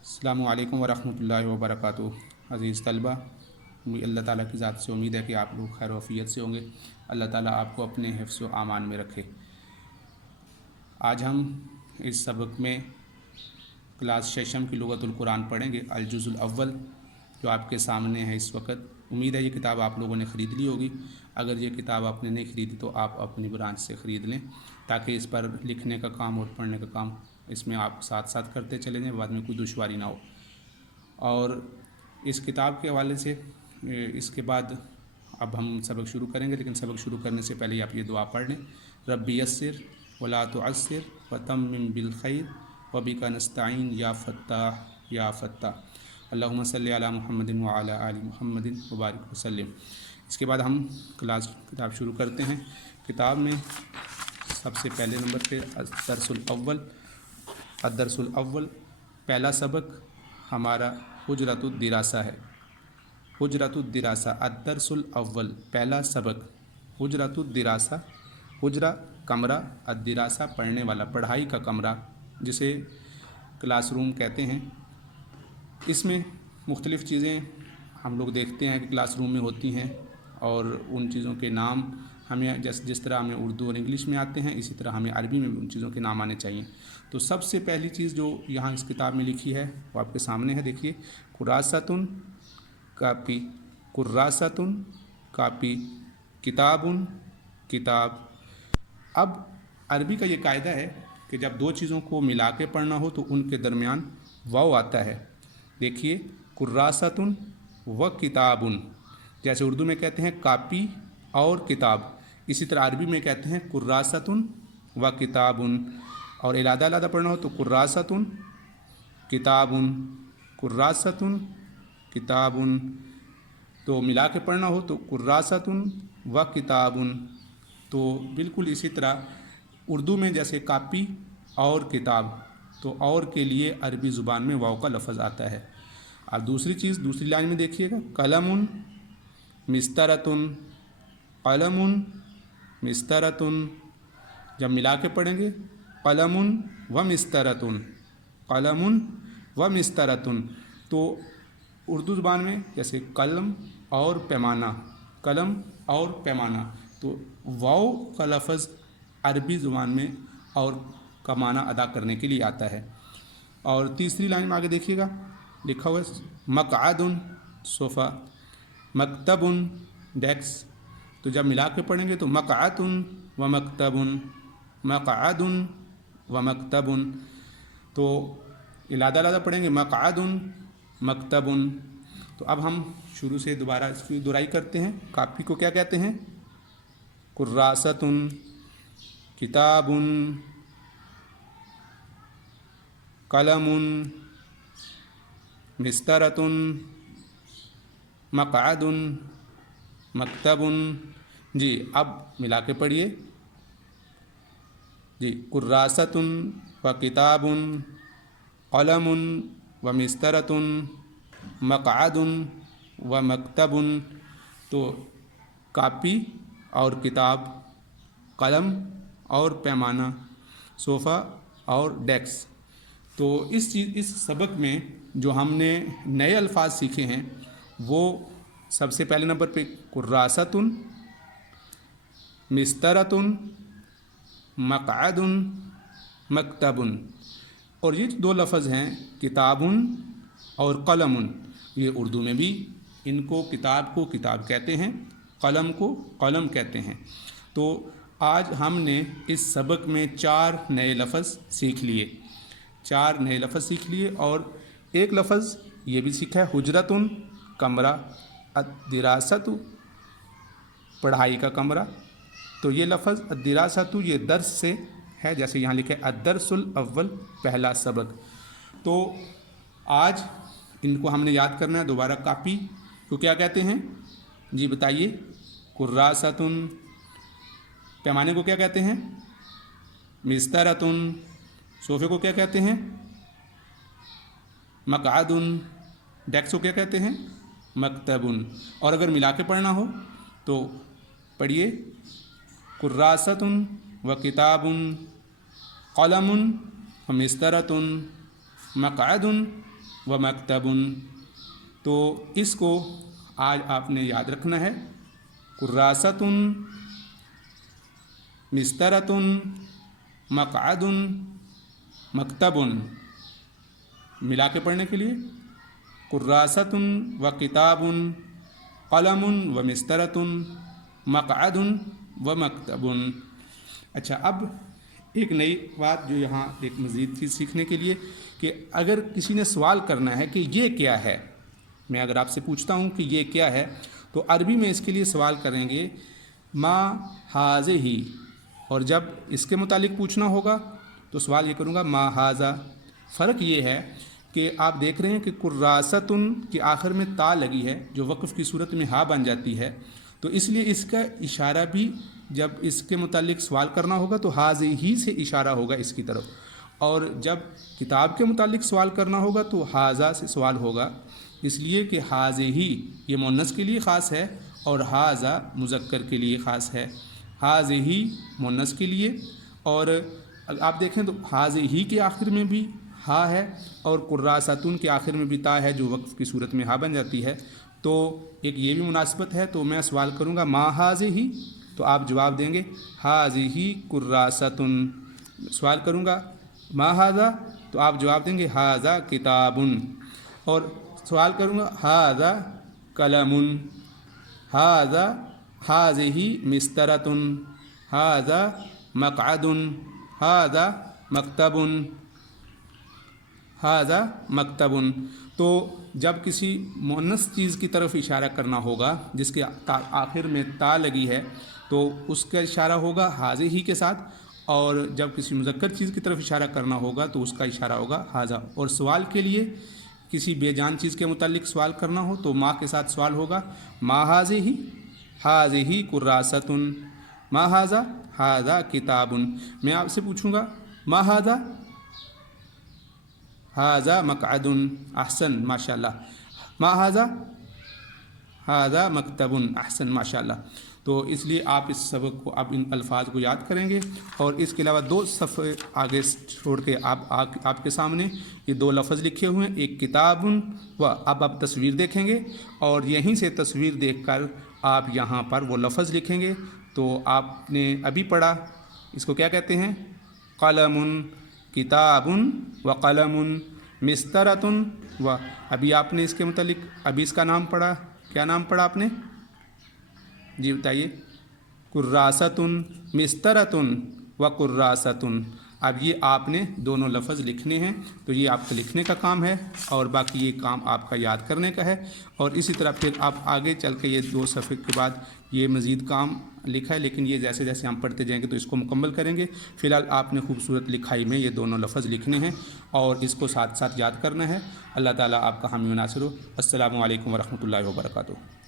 अस्सलामु अलैकुम वरहमतुल्लाहि वबरकातुहू। अज़ीज़ तलबा, अल्लाह ताला की ज़ात से उम्मीद है कि आप लोग खैर वफ़ियत से होंगे। अल्लाह ताला आपको अपने हिफ्ज़ व आमान में रखे। आज हम इस सबक में क्लास शेशम की लुग़तुल कुरान पढ़ेंगे, अल-जुज़ुल अव्वल, जो आपके सामने है इस वक्त। उम्मीद है ये किताब आप लोगों ने ख़रीद ली होगी। अगर ये किताब आपने नहीं ख़रीदी तो आप अपनी ब्रांच से ख़रीद लें, ताकि इस पर लिखने का काम और पढ़ने का काम इसमें आप साथ साथ करते चले जाएँ, बाद में कोई दुश्वारी ना हो। और इस किताब के हवाले से इसके बाद अब हम सबक शुरू करेंगे, लेकिन सबक शुरू करने से पहले आप ये दुआ पढ़ लें। रब्बी यस्सिर वला तुअस्सिर व तम्मिम बिल खैर व बिका नस्तईन या फत्ताह या फत्ताह। अल्लाहुम्मा सल्लि अला मुहम्मदिन व अला आलि मुहम्मदिन व बारिक वसल्लिम। इसके बाद हम किताब शुरू करते हैं। किताब में सबसे पहले नंबर पे अद्दर्सुल अव्वल पहला सबक हमारा हुजरतुद दिरासा है। हुजरतुद दिरासा, अद्दर्सुल अव्वल पहला सबक। हुजरतुद दिरासा, हुजरा कमरा, अद्दिरासा पढ़ने वाला, पढ़ाई का कमरा, जिसे क्लासरूम कहते हैं। इसमें मुख्तलिफ़ चीज़ें हम लोग देखते हैं कि क्लासरूम में होती हैं, और उन चीज़ों के नाम हमें जिस तरह हमें उर्दू और इंग्लिश में आते हैं, इसी तरह हमें अरबी में भी उन चीज़ों के नाम आने चाहिए। तो सबसे पहली चीज़ जो यहाँ इस किताब में लिखी है वो आपके सामने है, देखिए। कुरासतुन कापी, कुर्रासतुन कापी, किताबुन किताब। अब अरबी का ये कायदा है कि जब दो चीज़ों को मिला के पढ़ना हो तो उनके दरमियान वाव आता है। देखिए, कुर्रासतुन व किताबुन, जैसे उर्दू में कहते हैं कापी और किताब, इसी तरह अरबी में कहते हैं कुर्रासतुन व किताबुन। और इलादा इलादा पढ़ना हो तो कुर्रासतुन किताबुन, कुर्रासतुन किताबुन। तो मिला के पढ़ना हो तो कुर्रासतुन व किताबुन। तो बिल्कुल इसी तरह उर्दू में जैसे कापी और किताब, तो और के लिए अरबी ज़ुबान में वाव का लफ्ज़ आता है। और दूसरी चीज़, दूसरी लाइन में देखिएगा, कलमुन मिस्तरतुन, कलमुन मिस्तरतुन। जब मिला के पढ़ेंगे कलमुन व मिस्तरतुन, कलमुन व मिस्तरतुन। तो उर्दू ज़ुबान में जैसे कलम और पैमाना, कलम और पैमाना, तो वाव का लफ्ज़ अरबी ज़ुबान में और का माना अदा करने के लिए आता है। और तीसरी लाइन में आगे देखिएगा, लिखा हुआ है मक़अदुन सोफ़ा, मकतबुन डेस्क। तो जब मिला के पढ़ेंगे तो मक़अदुन व मकतबुन, मक़अदुन व मकतबुन। तो इलादा इलादा पढ़ेंगे मक़अदुन मकतबुन। तो अब हम शुरू से दोबारा इसकी दुहराई करते हैं। कापी को क्या कहते हैं? कुर्रासतुन, किताबुन, कलमुन, मिस्तरतुन, मक़अदुन, मकतबुन। जी, अब मिला के पढ़िए जी। कुर्रासतुन व किताबुन, कलमुन व मिस्तरतुन, मक़अदुन व मकतबुन। तो कापी और किताब, कलम और पैमाना, सोफ़ा और डेस्क। तो इस सबक में जो हमने नए अल्फाज सीखे हैं वो सबसे पहले नंबर पे कुर्रासतुन, मिस्तरतुन, मक़अदुन, मकतबुन। और ये दो लफ्ज़ हैं किताबुन और कलमुन, ये उर्दू में भी इनको किताब को किताब कहते हैं, कलम को कलम कहते हैं। तो आज हमने इस सबक में 4 नए लफ्ज़ सीख लिए, 4 नए लफ्ज़ सीख लिए। और एक लफ्ज़ ये भी सीखा है, हुजरतुन कमरा, अद्दिरासतु पढ़ाई का कमरा। तो ये लफ्ज़ अद्दिरासतु ये दर्स से है, जैसे यहाँ लिखे अद्दर्सुल अव्वल पहला सबक। तो आज इनको हमने याद करना है दोबारा। कापी को क्या कहते हैं? जी बताइए। कुर्रासतुन। पैमाने को क्या कहते हैं? मिस्तरतुन। सोफ़े को क्या कहते हैं? मक़अदुन। डेस्क को क्या कहते हैं? मकतबुन। और अगर मिला के पढ़ना हो तो पढ़िए कुर्रासतुन व किताबुन, कलमुन व मिस्तरतुन, मक़अदुन व मकतबुन। तो इसको आज आपने याद रखना है। कुर्रासतुन, मिस्तरतुन, मक़अदुन, मकतबुन। मिला के पढ़ने के लिए कुर्रासतुन व किताबुन, क़लमुन व मिस्तरतुन, मक़अदुन व मकतबुन। अच्छा, अब एक नई बात जो यहाँ एक मज़ीद चीज़ सीखने के लिए कि अगर किसी ने सवाल करना है कि ये क्या है, मैं अगर आपसे पूछता हूँ कि ये क्या है, तो अरबी में इसके लिए सवाल करेंगे मा हाज़िही, और जब इसके मुतालिक पूछना होगा तो सवाल ये करूँगा मा हाज़ा। फ़र्क ये है कि आप देख रहे हैं कि कुर्रासतुन के आखिर में ता लगी है जो वक़्फ़ की सूरत में हा बन जाती है, तो इसलिए इसका इशारा भी जब इसके मुतालिक सवाल करना होगा तो हाज़िही से इशारा होगा इसकी तरफ, और जब किताब के मुतालिक सवाल करना होगा तो हाज़ा से सवाल होगा, इसलिए कि हाज़िही ये मुअन्नस के लिए ख़ास है और हाज़ा मुज़क्कर के लिए ख़ास है। हाज़िही मुअन्नस के लिए, और आप देखें तो हाज़िही के आखिर में भी हा है और कुर्रासतुन के आखिर में भी ता है जो वक़्फ़ की सूरत में हा बन जाती है। तो एक ये भी मुनासिबत है। तो मैं सवाल करूँगा मा हाज़िही, तो आप जवाब देंगे हाज़िही कुर्रासतुन। सवाल करूँगा मा हाज़ा, तो आप जवाब देंगे हाज़ा किताबुन। और सवाल करूँगा हाज़ा कलमुन, हाज़ा हाज़िही मिस्तरतुन, हाज़ा मक़अदुन, हाज़ा मकतबुन, हाज़ा मकतबुन। तो जब किसी मुअन्नस चीज़ की तरफ इशारा करना होगा जिसके आखिर में ता लगी है तो उसका इशारा होगा हाज़िही के साथ, और जब किसी मुज़क्कर चीज़ की तरफ इशारा करना होगा तो उसका इशारा होगा हाज़ा। और सवाल के लिए किसी बेजान चीज़ के मुतालिक सवाल करना हो तो माँ के साथ सवाल होगा मा हाज़िही, हाज़िही कुर्रासतुन, मा हाज़ा, हाज़ा किताबुन। मैं आपसे पूछूंगा मा हाज़ा, हाज़ा मक़अदुन, अहसन माशाल्लाह, मा हाज़ा, हाज़ा मकतबुन, अहसन माशाल्लाह। तो इसलिए आप इस सबक को, आप इन अल्फाज को याद करेंगे। और इसके अलावा 2 सफ़े आगे छोड़ के आपके सामने ये 2 लफ्ज़ लिखे हुए हैं, एक किताबुन व, अब आप तस्वीर देखेंगे और यहीं से तस्वीर देखकर आप यहाँ पर वो लफ्ज़ लिखेंगे। तो आपने अभी पढ़ा, इसको क्या कहते हैं, क़लमुन, किताबुन व क़लमुन, मिस्तरतुन व, अभी आपने इसके मुतालिक अभी इसका नाम पढ़ा, क्या नाम पढ़ा आपने, जी बताइए, कुर्रासतुन, मिस्तरतुन व कुर्रासतुन। अब ये आपने दोनों लफ्ज़ लिखने हैं, तो ये आपका लिखने का काम है और बाकी ये काम आपका याद करने का है। और इसी तरह फिर आप आगे चल के ये 2 सफ़े के बाद ये मज़ीद काम लिखा है, लेकिन ये जैसे जैसे हम पढ़ते जाएंगे तो इसको मुकम्मल करेंगे। फ़िलहाल आपने खूबसूरत लिखाई में ये दोनों लफ्ज़ लिखने हैं और इसको साथ साथ याद करना है। अल्लाह ताला आपका हामी नासिर हो। अस्सलामु अलैकुम व रहमतुल्लाहि व बरकातुहू।